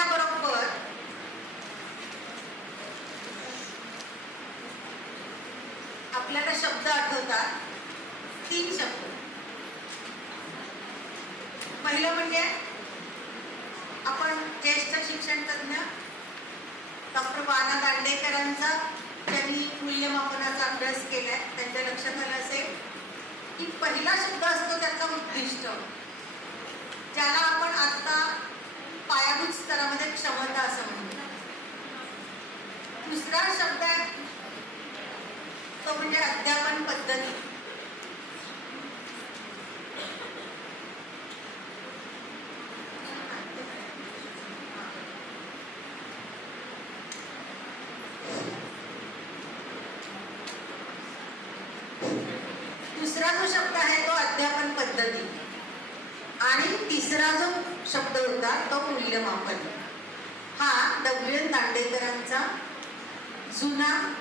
म्हटल्याबरोबर आपल्याला शब्द आठवतात. तीन शब्द. पहिलं म्हणजे आपण ज्येष्ठ शिक्षण तज्ञ डॉक्टर बाना दांडेकरांचा त्यांनी मूल्यमापनाचा अभ्यास केलाय. त्यांच्या लक्षात आलं असेल की पहिला शब्द असतो त्याचा उद्दिष्ट. ज्याला आपण आता पायाभूत स्तरामध्ये क्षमता असं म्हणतो दुसरा शब्द आहे तो म्हणजे अध्यापन पद्धती. दुसरा जो शब्द आहे तो अध्यापन पद्धती. आणि तिसरा जो शब्द होता तो मूल्यमापन. हा डब्ल्यू एन दांडेकरांचा जुना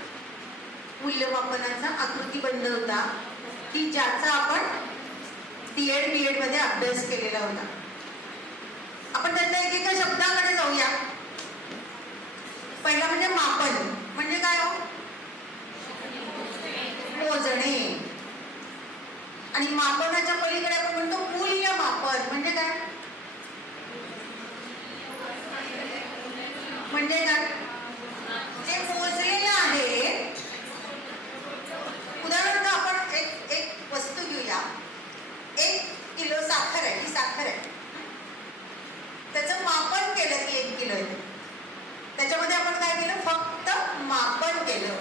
मूल्यमापनाचा आकृतीबंध होता की ज्याचा आपण डी एड बी एडमध्ये अभ्यास केलेला होता. आपण त्याच्या एकेका शब्दाकडे जाऊया. पहिला म्हणजे मापन. म्हणजे काय हो? मोजणे. आणि मापनाच्या पलीकडे आपण म्हणतो मूल्यमापन. म्हणजे काय? म्हणजे काय जे मोजलेलं आहे उदाहरणार्थ आपण एक एक वस्तू घेऊया एक किलो साखर आहे ही साखर आहे त्याचं मापन केलं की एक किलो आहे त्याच्यामध्ये आपण काय केलं फक्त मापन केलं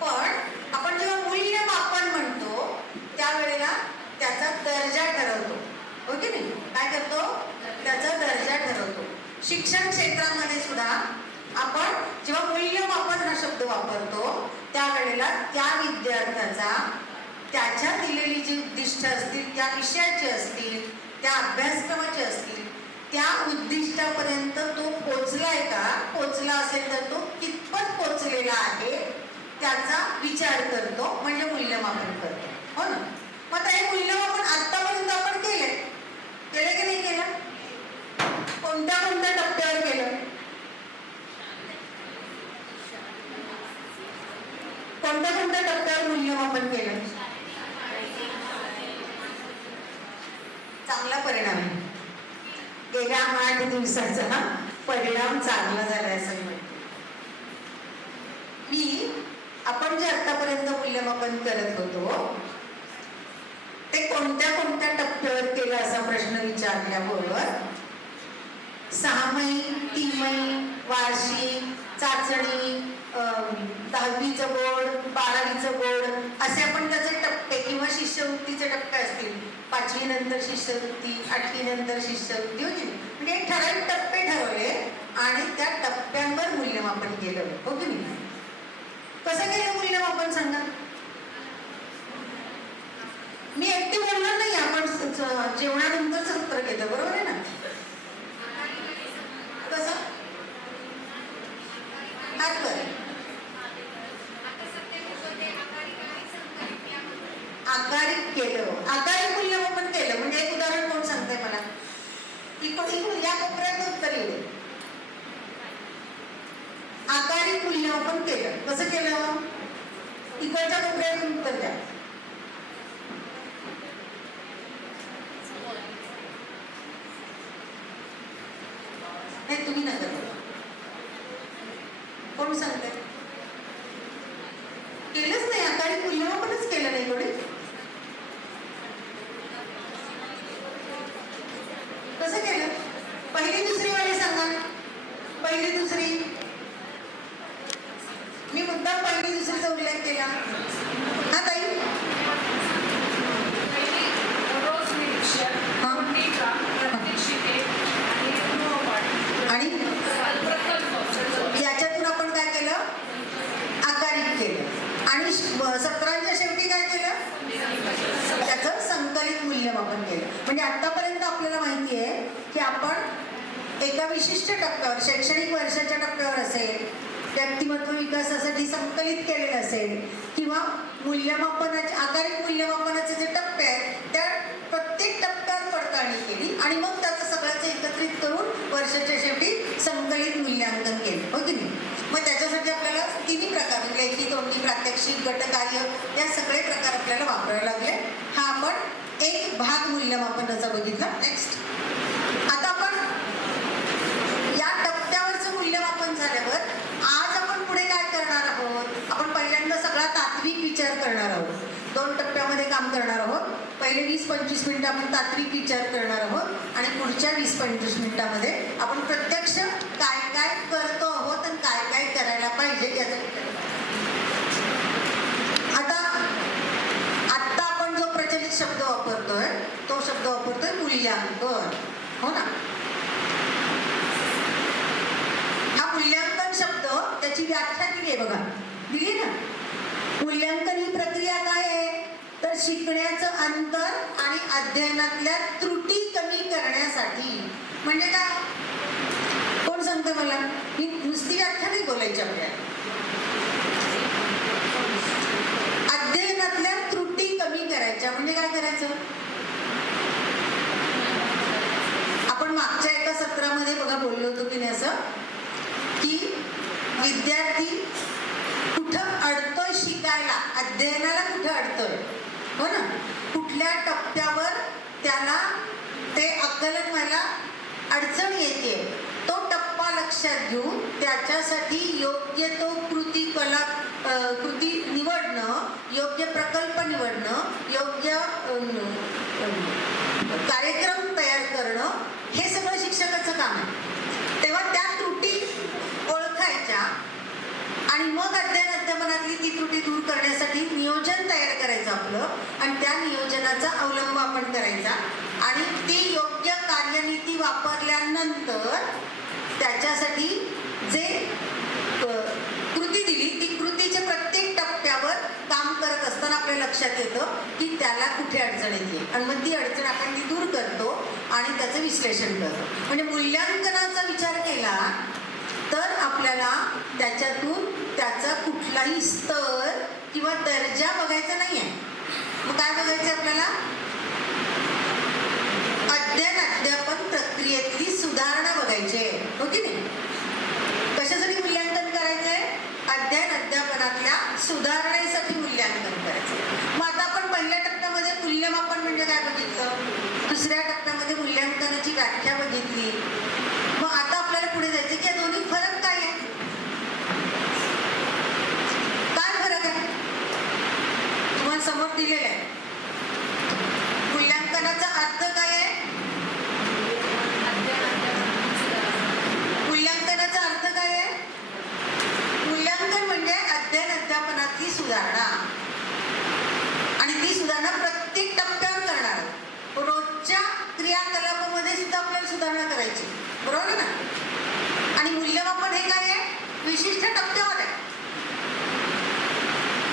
पण आपण जेव्हा मूल्यमापन म्हणतो त्यावेळेला त्याचा दर्जा ठरवतो हो की नाही काय करतो त्याचा दर्जा ठरवतो शिक्षण क्षेत्रामध्ये सुद्धा आपण जेव्हा मूल्यमापन हा शब्द वापरतो त्यावेळेला त्या विद्यार्थ्याचा त्याच्या दिलेली जी उद्दिष्ट असतील त्या विषयाचे असतील त्या अभ्यासक्रमाचे असतील त्या उद्दिष्टापर्यंत तो पोचलाय का पोचला असेल तर तो कितपत पोचलेला आहे त्याचा विचार करतो म्हणजे मूल्यमापन करतो हो ना मग आता हे मूल्यमापन आतापर्यंत आपण केले केले की नाही केलं कोणत्या कोणत्या टप्प्यावर केलं कोणत्या कोणत्या टप्प्यावर मूल्यमापन केलं चांगला परिणाम आहे गेल्या आठ दिवसाचा परिणाम चांगला झालाय असं मी म्हणते मी आपण जे आतापर्यंत मूल्यमापन करत होतो ते कोणत्या कोणत्या टप्प्यावर केलं असा प्रश्न विचारल्यावर सहामाही तिमाही वार्षिक चाचणी अं, दहावीचं बोर्ड बारावीचं बोर्ड असे आपण त्याचे टप्पे किंवा शिष्यवृत्तीचे टप्पे असतील पाचवी नंतर शिष्यवृत्ती आठवी नंतर शिष्यवृत्ती होती म्हणजे ठराविक टप्पे ठरवले आणि त्या टप्प्यांवर मूल्यमापन केलं हो की नाही? कसं केलं मूल्यमापन सांगा? मी एकटी बोलणार नाही आपण जेवणानंतर सत्र घेतो बरोबर आहे ना? कसं? हात वर आकारिक केलं आकारिक मूल्यमापन केलं म्हणजे एक उदाहरण कोण सांगताय मला इकडून इकडून या कोपऱ्यात उत्तर येईल आकारिक मूल्यमापन केलं कसं केलं इकडच्या कोपऱ्यात उत्तर द्या नाही तुम्ही नका करू. सांगते केलंच नाही आकारिक मूल्यमापनच केलं नाही एवढे कसं केलं पहिली दुसरी वेळी सांगा पहिली दुसरी मी मुद्दाम पहिली दुसरीचा उल्लेख केला हा ताई रोज निरीक्षण हा. भूमिका प्रात्यक्षिके आणि गृहपाठ आणि प्रकल्प याच्यातून आपण काय केलं आकारिक केलं आणि श- ब- सत्रांच्या शेवटी काय केलं त्याचं संकलित मूल्यमापन केलं म्हणजे आतापर्यंत आपल्याला माहिती आहे की आपण एका विशिष्ट टप्प्यावर शैक्षणिक वर्षाच्या टप्प्यावर असेल व्यक्तिमत्व विकासासाठी संकलित केलेलं असेल किंवा मूल्यमापनाचे आकारिक मूल्यमापनाचे जे टप्पे आहेत त्या प्रत्येक टप्प्यावर पडताळणी केली आणि मग त्याचं सगळ्याचं एकत्रित करून वर्षाच्या शेवटी मूल्यांकन केलं हो की नाही मग त्याच्यासाठी आपल्याला तिन्ही प्रकार म्हणजे लेखी तोंडी गटकार्य या सगळे प्रकार आपल्याला वापरायला लागले. हा आपण एक भाग मूल्यमापनाचा बघितला. नेक्स्ट आता आपण या टप्प्यावरचं मूल्यमापन झाल्यावर आज आपण पुढे काय करणार आहोत? आपण पहिल्यांदा सगळा तात्विक विचार करणार आहोत. दोन टप्प्यामध्ये काम करणार आहोत. पहिले वीस पंचवीस मिनिटं आपण तात्विक विचार करणार आहोत आणि पुढच्या वीस पंचवीस मिनिटामध्ये आपण प्रत्यक्ष काय काय करतो आहोत आणि काय काय करायला पाहिजे याचा विचार करू. आता आत्ता आपण जो प्रचलित शब्द वापरतोय तो शब्द वापरतोय मूल्यांकन. हो ना? हा मूल्यांकन शब्द त्याची व्याख्या दिली आहे बघा. दिली ना? मूल्यांकन ही प्रक्रिया काय आहे? तर शिकण्याचं अंतर आणि अध्ययनातल्या त्रुटी कमी करण्यासाठी. म्हणजे काय? कोण सांगतं मला? ही नुसती व्याख्या नाही बोलायची आपल्याला अध्ययनातल्या त्रुटी कमी करायच्या म्हणजे काय करायचं? आपण मागच्या एका सत्रामध्ये बघा बोललो होतो की नाही असं की विद्यार्थी कुठं अडतोय शिकायला? अध्ययनाला कुठं अडतोय? हो ना? कुठल्या टप्प्यावर त्याला ते आकलन व्हायला अडचण येते तो लक्षात घेऊन त्याच्यासाठी योग्य तो कृती कला कृती निवडणं योग्य प्रकल्प निवडणं योग्य कार्यक्रम तयार करणं हे सगळं शिक्षकाचं काम आहे. तेव्हा त्या त्रुटी ओळखायच्या आणि मग अध्ययन अध्यापनातली ती त्रुटी दूर करण्यासाठी नियोजन तयार करायचं आपलं आणि त्या नियोजनाचा अवलंब आपण करायचा आणि ती योग्य कार्यनीती वापरल्यानंतर त्याच्यासाठी जे कृती दिली ती कृतीच्या प्रत्येक टप्प्यावर काम करत असताना आपल्या लक्षात येतं की त्याला कुठे अडचण येते. आणि मग ती अडचण आपण ती दूर करतो आणि त्याचं विश्लेषण करतो. म्हणजे मूल्यांकनाचा विचार केला तर आपल्याला त्याच्यातून त्याचा कुठलाही स्तर किंवा दर्जा बघायचा नाही आहे मग काय बघायचं आपल्याला? अध्ययन अध्यापन प्रक्रियेतली सुधारणा बघायचे हो की नाही? कशासाठी मूल्यांकन करायचं आहे? अध्ययन अध्यापनातल्या सुधारणेसाठी मूल्यांकन करायचं मग आता आपण पहिल्या टप्प्यामध्ये मूल्यमापन म्हणजे काय बघितलं? दुसऱ्या टप्प्यामध्ये मूल्यांकनाची व्याख्या बघितली. मग आता आपल्याला पुढे जायचं की या दोन्ही फरक काय आहे काय फरक आहे? तुम्हाला समोर दिलेलं आहे मूल्यांकनाचा अर्थ काय आहे मूल्यांकनाचा अर्थ काय आहे मूल्यांकन म्हणजे अध्ययन अध्यापनातली सुधारणा. आणि ती सुधारणा प्रत्येक टप्प्यावर करणार आहोत. रोजच्या क्रियाकलापामध्ये सुद्धा आपल्याला सुधारणा करायची. बरोबर ना? आणि मूल्यमापन हे काय आहे? विशिष्ट टप्प्यावर आहे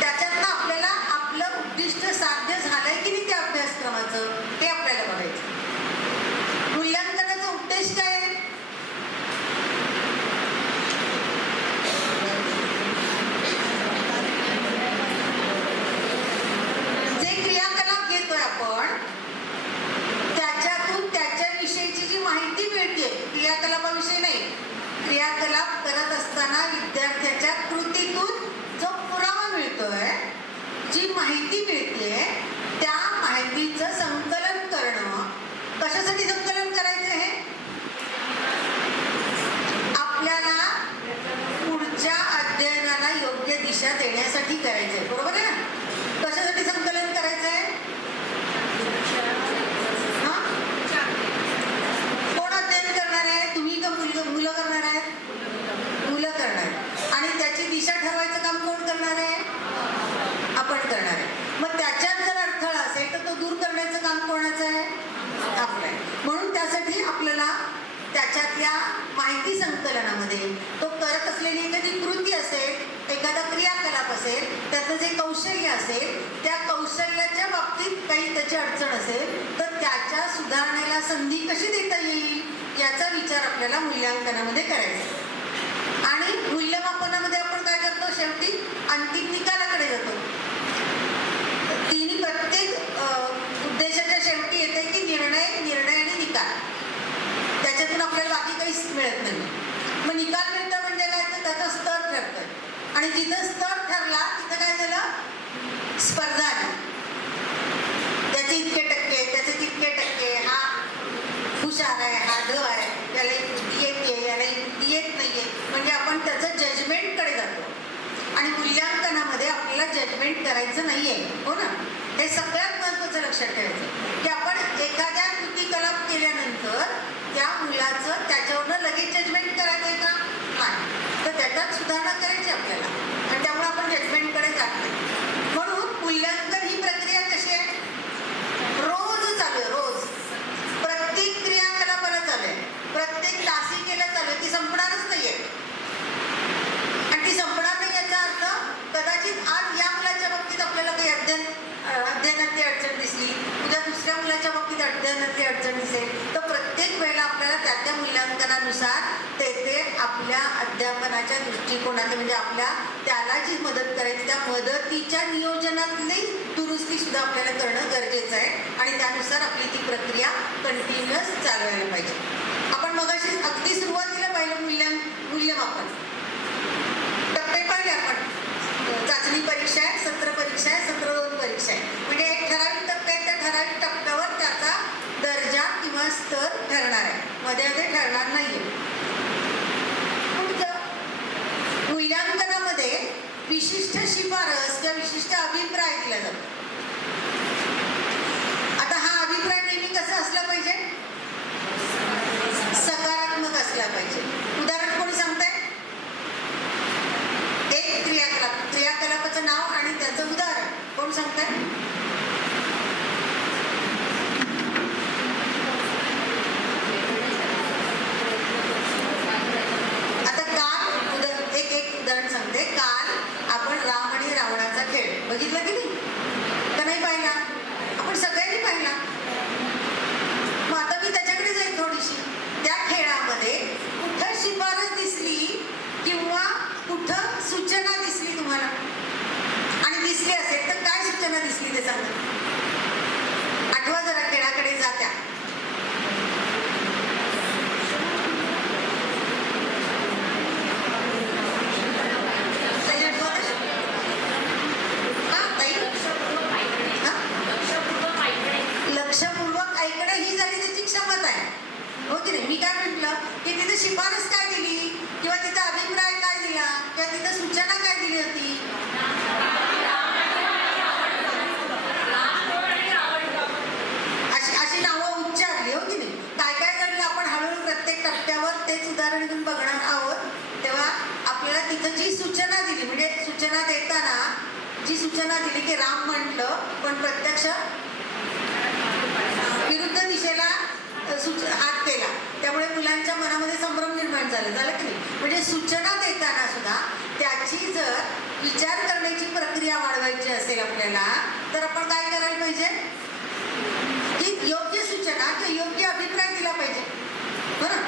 त्याच्यातनं आपल्याला आपलं उद्दिष्ट साध्य झालंय की नाही त्या अभ्यासक्रमाचं ते आपल्याला बघायचं मूल्यांकनाचा उद्देश काय आहे जे क्रियाकलाप घेतोय आपण त्याच्यातून त्याच्याविषयीची जी माहिती मिळते क्रियाकलापाविषयी नाही क्रियाकलाप करत असताना त्याच्या कृतीतून जो पुरावा मिळतोय जी माहिती मिळते त्या माहितीचं संकलन करणं कशासाठी संकलन करायचं हे आपल्याला पुढच्या अध्ययनाला योग्य दिशा देण्यासाठी करायचंय बरोबर आहे ना कशासाठी संकलन करायचंय हा कोण अध्ययन करणार आहे तुम्ही का मुलं मुलं करणार आहेत मुलं करणार आहेत. आणि त्याची दिशा ठरवायचं काम कोण करणार आहे आपण करणार आहे मग त्याच्यात जर अडथळा असेल तर तो दूर करण्याचं काम कोणाचं आहे? आपलं आहे. म्हणून त्यासाठी आपल्याला त्याच्यातल्या माहिती संकलनामध्ये तो करत असलेली एखादी कृती असेल एखादा क्रियाकलाप असेल त्याचं जे कौशल्य असेल त्या कौशल्याच्या बाबतीत काही त्याची अडचण असेल तर त्याच्या सुधारणेला संधी कशी देता येईल याचा विचार आपल्याला मूल्यांकनामध्ये करायचा आणि मूल्यमापनामध्ये आपण काय करतो शेवटी? अंतिम निकालाकडे जातो तिन्ही प्रत्येक अ, उद्देशाच्या शेवटी येते की निर्णय निर्णय आणि निकाल त्याच्यातून आपल्याला बाकी काहीच मिळत नाही मग निकाल मिळतो नाहीये हो ना हे सगळ्यात महत्वाचं लक्षात ठेवायचं की आपण एखाद्या कृतिकलाप केल्यानंतर त्या मुलाचं त्याच्यावरनं लगेच जजमेंट करायचंय का नाही तर त्याच्यात सुधारणा करायची आपल्याला आणि त्यामुळे आपण जजमेंटकडे जात नाही म्हणून मूल्यांकन ही प्रक्रिया कशी आहे रोज चालू आहे रोज प्रत्येक क्रियाकलापाला चालू आहे प्रत्येक तासिकेला चालू आहे ती संपणारच नाहीये आणि ती संपणार नाही याचा अर्थ कदाचित आज या मुलाच्या बाबतीत आपल्याला काही अध्ययन अं, अध्ययनातली अडचण दिसली उद्या दुसऱ्या मुलाच्या बाबतीत अध्ययनातली अडचण दिसेल तर प्रत्येक वेळेला आपल्याला त्या त्या मूल्यांकनानुसार ते ते आपल्या अध्यापनाच्या दृष्टिकोनाने म्हणजे आपल्या त्याला जी मदत करायची त्या मदतीच्या नियोजनातली दुरुस्ती सुद्धा आपल्याला करणं गरजेचं आहे. आणि त्यानुसार आपली ती प्रक्रिया कंटिन्युअस चालवायला पाहिजे. आपण मगाशी अगदी सुरुवातीला पाहिलं मूल्य मूल्यमापन. टप्पे पाहिले आपण. चाचणी परीक्षा आहे सत्र परीक्षा आहे सत्र दोन परीक्षा आहे. म्हणजे एक ठराविक टप्पे त्या ठराविक टप्प्यावर त्याचा दर्जा किंवा स्तर ठरणार आहे. मध्ये मध्ये ठरणार नाही पुढचं मूल्यांकनामध्ये विशिष्ट शिफारस किंवा विशिष्ट अभिप्राय दिला जातो. आता हा अभिप्राय नेहमी कसा असला पाहिजे? सकारात्मक असला पाहिजे. उदाहरण कोणी सांगताय? एक क्रियाकलाप. क्रियाकलापाचं नाव आणि त्याचं उदाहरण. कोण सांगताय आता काल उदाहरण एक एक उदाहरण सांगते काल आपण राम आणि रावणाचा खेळ बघितला की नाही का नाही पाहिला आपण सगळ्यांनी पाहिला मग आता मी त्याच्याकडे जाईल थोडीशी त्या खेळामध्ये कुठं शिफारस दिसली किंवा कुठं सूचना दिसली तुम्हाला आणि दिसली असेल तर काय सूचना दिसली ते सांगा आठवा जरा खेळाकडे जात्या काही आठवत आहे? हा, ताई? हा? लक्षपूर्वक ऐकणं ही झाली त्याची क्षमता आहे हो की नाही मी काय म्हटलं की तिथे शिफारस काय दिली किंवा तिचा अभिप्राय काय दिला किंवा तिथं सूचना काय दिली होती अशी अशी नावं उच्चारली हो की नाही काय काय घडलं आपण हळूहळू प्रत्येक टप्प्यावर तेच उदाहरण घेऊन बघणार आहोत तेव्हा आपल्याला तिथं जी सूचना दिली म्हणजे सूचना देताना जी सूचना दिली की राम म्हटलं पण विरुद्ध दिशेला हात केला. त्यामुळे मुलांच्या मनामध्ये संभ्रम निर्माण झाला. झालं की नाही? म्हणजे सूचना देताना सुद्धा त्याची जर विचार करण्याची प्रक्रिया वाढवायची असेल आपल्याला तर आपण काय करायला पाहिजे? की योग्य सूचना किंवा योग्य अभिप्राय दिला पाहिजे. बरं?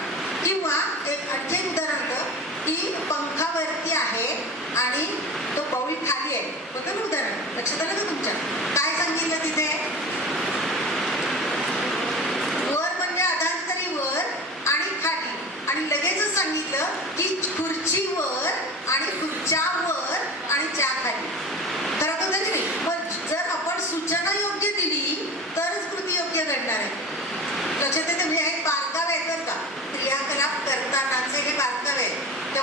किंवा एक आणखी उदाहरण ती पंखावरती आहे आणि तो बाऊल खाली आहे. बघा ना उदाहरण. लक्षात आलं का तुमच्या? काय सांगितलं तिथे? वर म्हणजे अधांतरी वर आणि खाली. आणि लगेचच सांगितलं की खुर्ची वर आणि खुर्च्या वर आणि त्या खाली. खरं तर नाही? पण जर आपण सूचना योग्य दिली तरच कृती योग्य घडणार आहे. लक्षात येते म्हणजे हे बारकाव आहे बरं का क्रियाकलाप करतानाचे हे बारकाव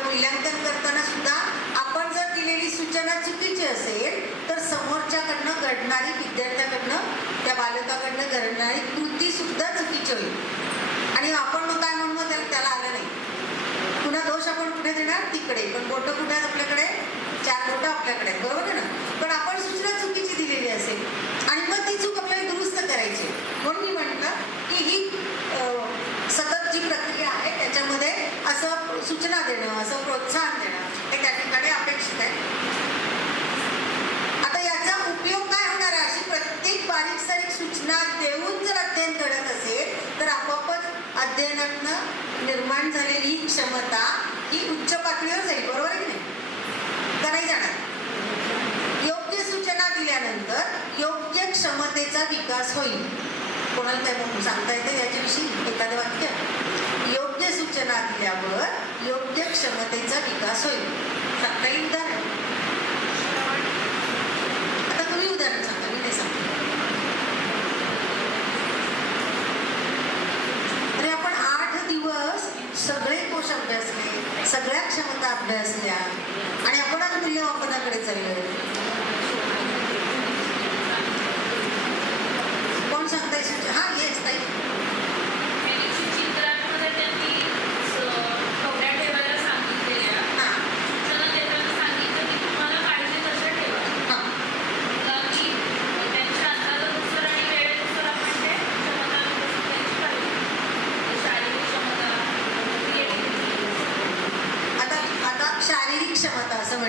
आहे मूल्यांकन करताना सुद्धा आपण जर दिलेली सूचना चुकीची असेल तर समोरच्याकडनं घडणारी विद्यार्थ्याकडनं त्या बालकाकडनं घडणारी कृती सुद्धा चुकीची होईल. आणि आपण मग काय म्हणू त्याला त्याला आलं नाही. पुन्हा दोष आपण कुठे देणार? तिकडे. पण बोटं कुठे आहेत आपल्याकडे? चार बोटं आपल्याकडे बरोबर ना? पण आपण सूचना चुकीची दिलेली असेल आणि मग ती चूक आपल्याला दुरुस्त करायची म्हणून मी म्हटलं की ही सतत जी प्रक्रिया आहे त्याच्यामध्ये असं सूचना देणं असं प्रोत्साहन देणं हे त्या ठिकाणी अपेक्षित आहे. आता याचा उपयोग काय होणार आहे? अशी प्रत्येक बारीक सारीक सूचना देऊन जर अध्ययन घडत असेल तर आपोआपच अध्ययनातनं निर्माण झालेली ही क्षमता ही उच्च पातळीवर जाईल बरोबर आहे की नाही? का नाही जाणार? योग्य सूचना दिल्यानंतर योग्य क्षमतेचा विकास होईल. कोणाला काय म्हणून सांगता येतं याच्याविषयी एखादं वाक्य. योग्य सूचना दिल्यावर योग्य क्षमतेचा विकास होईल. सांगता येईल उदाहरण? आता तुम्ही उदाहरण सांगता मी नाही सांगतो. अरे आपण आठ दिवस सगळे कोश अभ्यासले सगळ्या क्षमता अभ्यासल्या आणि आपण आज मूल्यमापनाकडे चाललोय.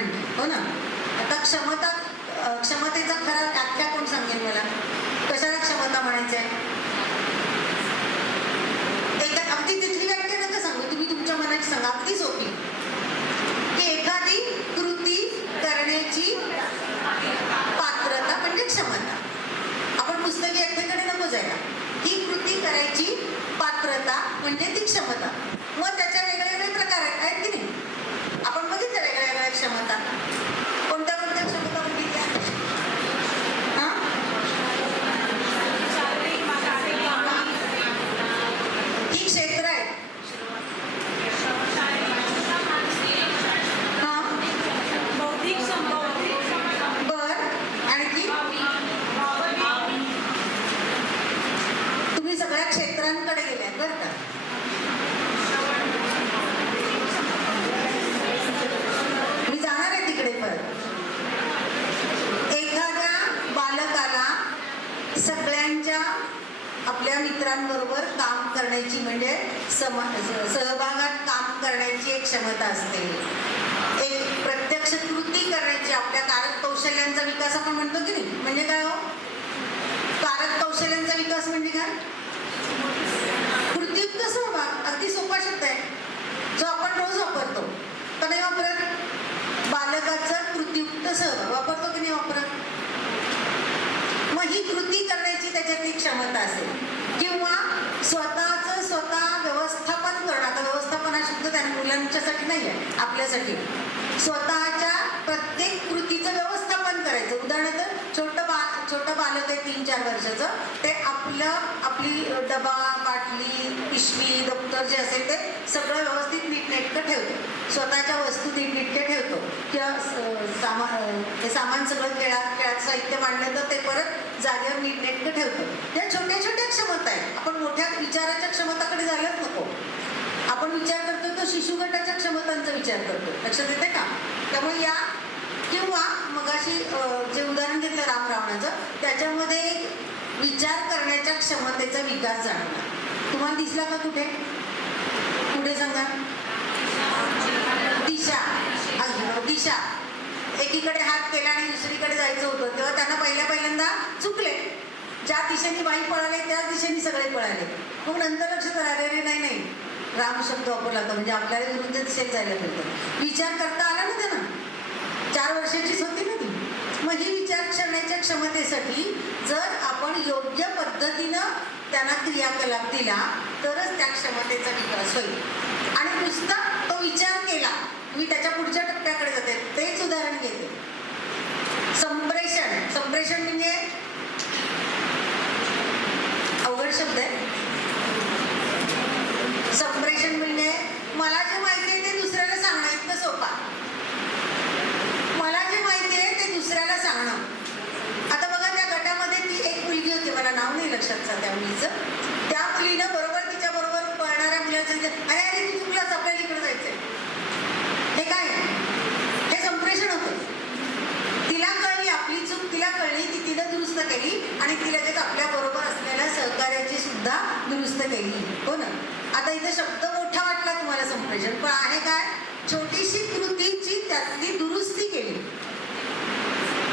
म्हणते हो ना? आता क्षमता क्षमतेचा खरा व्याख्या कोण सांगेल मला? कशाला क्षमता म्हणायचं आहे एका अगदी तिथली व्याख्या नका सांगू तुम्ही तुमच्या मनाची सांगा अगदी सोपी की एखादी कृती करण्याची पात्रता म्हणजे क्षमता आपण पुस्तकी व्याख्येकडे नको जायला ही कृती करायची पात्रता म्हणजे ती क्षमता मग त्याच्या वेगळे वेगळे प्रकार आहेत आहेत की नाही आपण बघितलं वेगळ्या वेगळ्या क्षमता कोणत्या कोणत्या क्षमता बघितल्या हां ही क्षेत्र आहेत हां बर आणखी तुम्ही सगळ्या क्षेत्रांकडे गेल्यात बरं का मी जाणार आहे तिकडे परत एखाद्या बालकाला सगळ्यांच्या आपल्या मित्रांबरोबर काम करण्याची म्हणजे समा सहभागात काम करण्याची एक क्षमता असते एक प्रत्यक्ष कृती करण्याची आपल्या कारक कौशल्यांचा विकास आपण म्हणतो की नाही म्हणजे काय हो कारक कौशल्यांचा विकास म्हणजे काय कृतीयुक्त सहभाग अगदी सोपा शब्द आहे जो आपण रोज वापरतो का नाही वापरत बालकाचा कृतीयुक्त सहभाग वापरतो की नाही वापरत मग ही कृती करण्याची त्याच्यातली क्षमता असेल किंवा स्वतःचं स्वतः व्यवस्थापन करणं आता व्यवस्थापन हा शब्द त्या मुलांच्यासाठी नाही आहे आपल्यासाठी. स्वतःच्या प्रत्येक कृतीचं व्यवस्थापन करायचं. उदाहरणार्थ छोटं बा छोटं बालक आहे तीन चार वर्षाचं ते आपलं आपली डबा बाटली पिशवी दप्तर जे असेल ते सगळं व्यवस्थित नीटनेटकं ठेवतो. स्वतःच्या वस्तू नीटनेटके ठेवतो. किंवा सामा हे सामान सगळं खेळा खेळात साहित्य मांडलं तर ते परत जागेवर नीटनेटकं ठेवतो. या छोट्या छोट्या क्षमता आहेत. आपण मोठ्या विचाराच्या क्षमताकडे जायलाच नको. आपण विचार करतो तो शिशु गटाच्या क्षमतांचा विचार करतो. लक्षात येते का? त्यामुळे या किंवा मगाशी जे उदाहरण घेतलं राम रावणाचं त्याच्यामध्ये विचार करण्याच्या क्षमतेचा विकास जाणवला. तुम्हाला दिसला का कुठे? पुढे सांगा. दिशा. दिशा. एकीकडे हात केला आणि दुसरीकडे जायचं होतं तेव्हा त्यांना पहिल्या पहिल्यांदा चुकले. ज्या दिशेने बाई पळाले त्याच दिशेने सगळे पळाले. मग नंतर लक्षात आलं अरे नाही नाही. राम शब्द वापरला होता. म्हणजे आपल्याला विरुद्ध दिशेत जायला मिळतं विचार करता आला ना त्यांना? चार वर्षाचीच होती ना ती. मग ही विचार करण्याच्या क्षमतेसाठी जर आपण योग्य पद्धतीनं त्यांना क्रियाकलाप दिला तरच त्या क्षमतेचा विकास होईल. आणि नुसता तो विचार केला मी त्याच्या पुढच्या टप्प्याकडे जाते. तेच उदाहरण घेते. संप्रेषण. संप्रेषण म्हणजे अवघड शब्द आहे संप्रेषण म्हणजे मला जे माहिती आहे ते दुसऱ्याला सांगणं इतकं सोपा मला जे माहिती आहे ते दुसऱ्याला सांगणं आता बघा त्या गटामध्ये ती एक मुलगी होती मला नाव नाही लक्षात सा त्या मुलीचं त्या मुलीनं बरोबर तिच्या बरोबर पळणाऱ्या मुलाचं अरे अरे तू चुकलास आपल्याला इकडे जायचंय. हे काय? हे संप्रेषण होतं. तिला कळली आपली चूक तिला कळली ती तिनं दुरुस्त केली आणि ती लगेच आपल्या बरोबर असलेल्या सहकार्याची सुद्धा दुरुस्त केली. हो ना? आता इथं शब्द मोठा वाटला तुम्हाला संप्रेषण पण आहे काय? छोटीशी कृतीची त्यातली दुरुस्ती केली.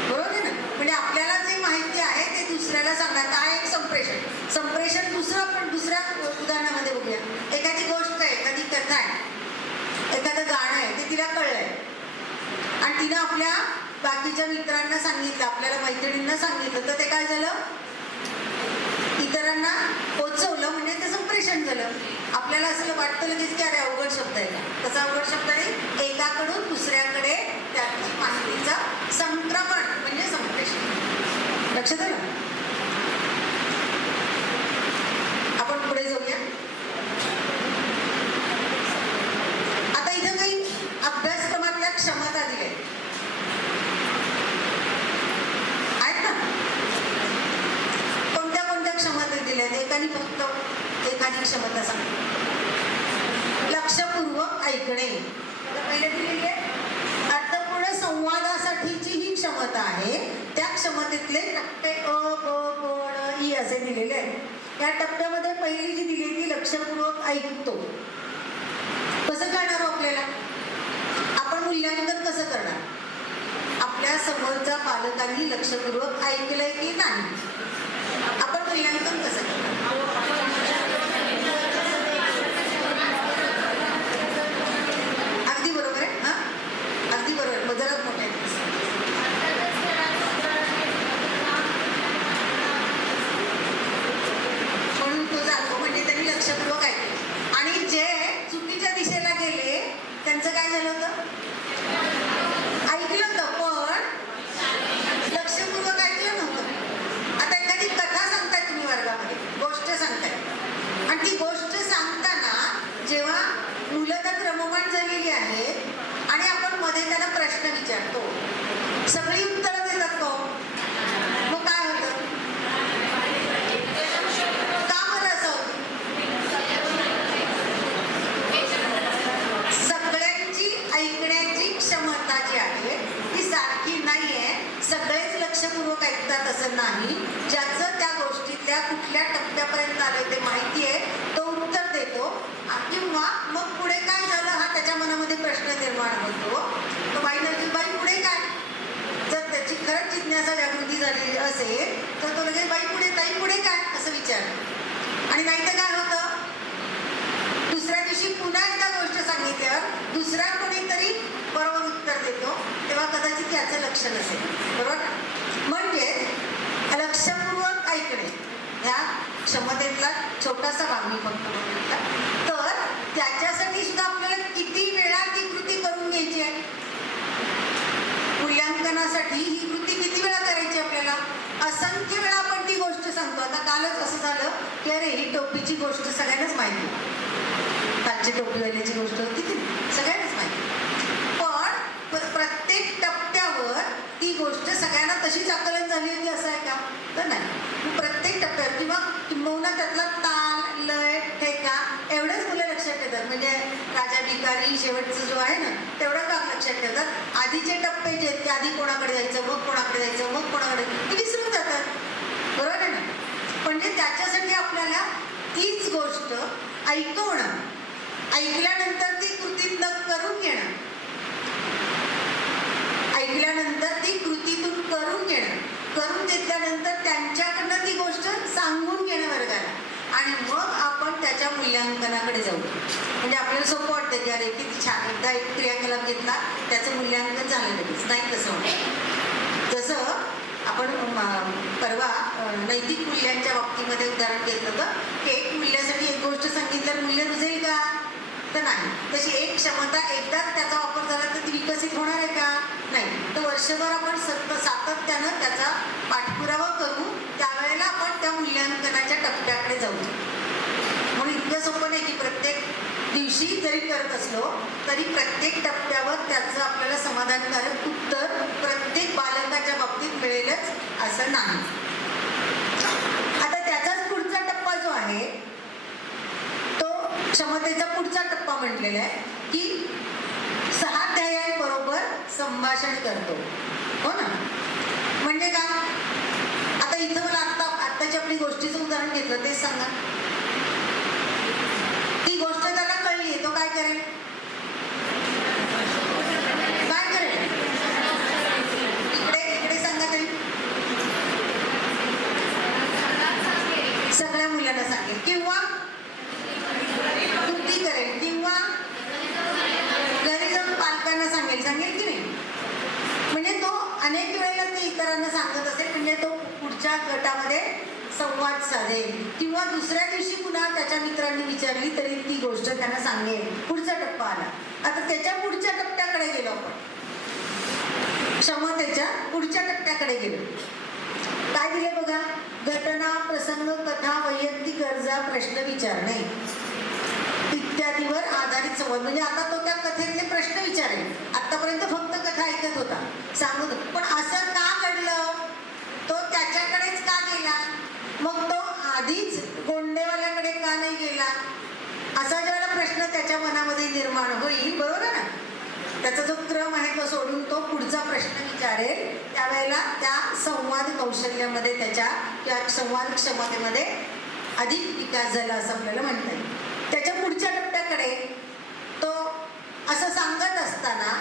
बरोबर आहे ना? म्हणजे आपल्याला जे माहिती आहे ते दुसऱ्याला सांगण्यात काय एक संप्रेषण? संप्रेषण दुसरं आपण दुसऱ्या उदाहरणामध्ये बघूया. एखादी गोष्ट कथा आहे एखादं गाणं आहे ते तिला कळलंय. आणि तिनं आपल्या बाकीच्या मित्रांना सांगितलं आपल्याला मैत्रिणींना सांगितलं तर ते काय झालं? इतरांना पोचवलं म्हणजे ते संप्रेषण झालं. आपल्याला असं वाटतं लगेच की अरे अवघड शब्द आहे. कसा अवघड शब्द आहे? एकाकडून दुसऱ्याकडे त्याची माहितीचं संक्रमण म्हणजे संप्रेषण. लक्षात आलं आपण पुढे जाऊया आता इथं काही अभ्यासक्रमातल्या क्षमता दिल्या आहेत ना कोणत्या कोणत्या क्षमता दिल्या आहेत एकाने फक्त एखादी क्षमता सांग लक्षपूर्वक ऐकणे आता पहिले दिलेली आहे अर्थपूर्ण संवादासाठीची ही क्षमता आहे त्या क्षमतेतले टप्पे अ ब प ड, ई असे दिलेले आहेत. या टप्प्यामध्ये पहिली जी दिली ती लक्षपूर्वक ऐकतो. कसं करणार हो आपल्याला? आपण मूल्यांकन कसं करणार? आपल्या समोरच्या पालकांनी लक्षपूर्वक ऐकलंय की नाही? आपण मूल्यांकन कसं करणार अगदी बरोबर आहे हा अगदी बरोबर मग जरा मोठ्या म्हणून तो जातो म्हणजे त्यांनी लक्षपूर्वक ऐकलं आणि जे चुकीच्या दिशेला गेले त्यांचं काय झालं होतं ऐकलं होतं पण लक्षपूर्वक ऐकलं नव्हतं आता एखादी कथा सांगताय तुम्ही वर्गामध्ये गोष्ट सांगताय आणि ती गोष्ट सांगताना जेव्हा मुलं तर क्रमवान झालेली आहेत आणि आपण मध्ये त्यांना प्रश्न विचारतो सगळी उत्तरं देतात तो मग काय होतं का बरं असं होतं सगळ्यांची ऐकण्याची क्षमता जी आहे ती सारखी नाही आहे सगळेच लक्षपूर्वक ऐकतात असं नाही ज्याचं त्या गोष्टीतल्या कुठल्या टप्प्यापर्यंत आलं ते माहिती आहे तो उत्तर देतो आ- किंवा मग पुढे काय झालं हा त्याच्या मनामध्ये प्रश्न निर्माण होतो तर बाई नक्की बाई पुढे काय जर त्याची खरंच जिज्ञासा जागृती झाली असेल तर तो लगेच बाई पुढे ताई पुढे काय असं विचार आणि नाही तर काय होतं दुसऱ्या दिवशी पुन्हा एकदा गोष्ट सांगितल्यावर दुसरा कोणीतरी बरोबर उत्तर देतो त्याचं लक्ष नसेल बरोबर? म्हणजे लक्षपूर्वक ऐकणे. या क्षमतेतला छोटासा भाग मी फक्त बघितला तर त्याच्यासाठी सुद्धा आपल्याला किती वेळा ती कृती करून घ्यायची आहे? मूल्यांकनासाठी ही कृती किती वेळा करायची आपल्याला? असंख्य वेळा आपण ती गोष्ट सांगतो. आता कालच असं झालं की अरे ही टोपीची गोष्ट सगळ्यांनाच माहिती कालची टोपीवाल्याची गोष्ट होती ती सगळ्यांनाच माहिती पण प्रत्येक ती गोष्ट सगळ्यांना तशीच आकलन झाली होती असं आहे का? तर नाही. प्रत्येक टप्प्यावर किंवा किंबहुना त्यातला ताल लय ठेका एवढंच मुलं लक्षात ठेवतात. म्हणजे राजा भिकारी शेवटचं जो आहे ना तेवढं काम लक्षात ठेवतात. आधीचे टप्पे जे आहेत ते आधी कोणाकडे जायचं मग कोणाकडे जायचं मग कोणाकडे ते विसरून जातात. बरोबर आहे ना? म्हणजे त्याच्यासाठी आपल्याला तीच गोष्ट ऐकवणं ऐकल्यानंतर ती कृतीत न करून घेणं. ऐकल्यानंतर ती कृतीतून करून घेणं. करून घेतल्यानंतर त्यांच्याकडनं ती गोष्ट सांगून घेणं वर्गाला. आणि मग आपण त्याच्या मूल्यांकनाकडे जाऊ. म्हणजे आपल्याला सोपं वाटतं की अरे किती छान. एकदा एक क्रियाकलाप घेतला त्याचं मूल्यांकन झालं लगेच. नाही तसं होतं. जसं आपण परवा नैतिक मूल्यांच्या बाबतीमध्ये उदाहरण घेतलं होतं. की एक मूल्यासाठी एक गोष्ट सांगितल्यावर मूल्य रुजेल का? तर नाही. तशी एक क्षमता एकदाच त्याचा वापर झाला तर ती विकसित होणार आहे का? नाही. तर वर्षभर आपण सतत सातत्यानं त्याचा पाठपुरावा करू त्यावेळेला आपण त्या मूल्यांकनाच्या टप्प्याकडे जाऊ. म्हणून इतकं सोपं नाही की प्रत्येक दिवशी जरी करत असलो तरी प्रत्येक टप्प्यावर त्याचं आपल्याला समाधानकारक उत्तर प्रत्येक बालकाच्या बाबतीत मिळेलच असं नाही आता त्याचाच पुढचा टप्पा जो आहे तो क्षमतेचा पुढचा टप्पा म्हटलेला आहे की सहाध्यायांबरोबर संभाषण करतो. हो ना? म्हणजे का? आता इथं मला आत्ता आत्ताची आपली गोष्टीचं उदाहरण घेतलं तेच सांगा. ती गोष्ट त्याला कळली तो काय करेल काय करेल इकडे इकडे सांगा तरी सगळ्या मुलांना सांगेल किंवा कृती करेल किंवा घरी जाऊन पालकांना सांगेल सांगेल की नाही म्हणजे तो अनेक वेळेला ते इतरांना सांगत असेल म्हणजे तो पुढच्या गटामध्ये संवाद साधेल. किंवा दुसऱ्या दिवशी पुन्हा त्याच्या मित्रांनी विचारली तरी ती गोष्ट त्यांना सांगेल. पुढचा टप्पा आला. आता त्याच्या पुढच्या टप्प्याकडे गेलो आपण. क्षमतेच्या पुढच्या टप्प्याकडे गेलो. काय दिले बघा? घटना प्रसंग कथा वैयक्तिक गरजा प्रश्न विचारणे इत्यादीवर आधारित संवाद. म्हणजे आता तो त्या कथेतले प्रश्न विचारेल. आतापर्यंत फक्त कथा ऐकत होता. सांगत पण असं का त्याच्याकडेच का गेला? मग तो आधीच गोंडेवाल्याकडे का नाही गेला? असा ज्याला प्रश्न त्याच्या मनामध्ये निर्माण होईल बरोबर ना? त्याचा जो क्रम आहे तो सोडून तो पुढचा प्रश्न विचारेल. त्यावेळेला त्या संवाद कौशल्यामध्ये त्याच्या किंवा संवाद क्षमतेमध्ये अधिक विकास झाला असं आपल्याला म्हणता येईल. त्याच्या पुढच्या टप्प्याकडे तो असं सांगत असताना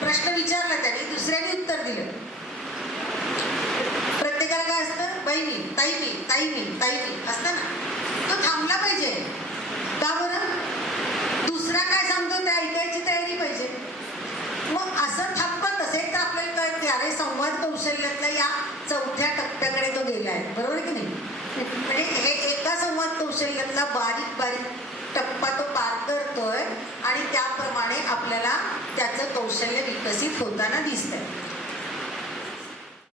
प्रश्न विचारला त्याने दुसऱ्याने उत्तर दिलं. असतं बहिणी मी ताई मी असतं ना? तो थांबला पाहिजे. का बरं? दुसरा काय सांगतो ते ऐकायची तयारी पाहिजे. मग असं थांबत असेल तर आपल्याला कळते अरे संवाद कौशल्यातल्या या चौथ्या टप्प्याकडे तो गेला आहे. बरोबर की नाही? म्हणजे हे एका संवाद कौशल्यातला बारीक बारीक टप्पा तो पार करतोय आणि त्याप्रमाणे आपल्याला त्याचं कौशल्य विकसित होताना दिसतंय.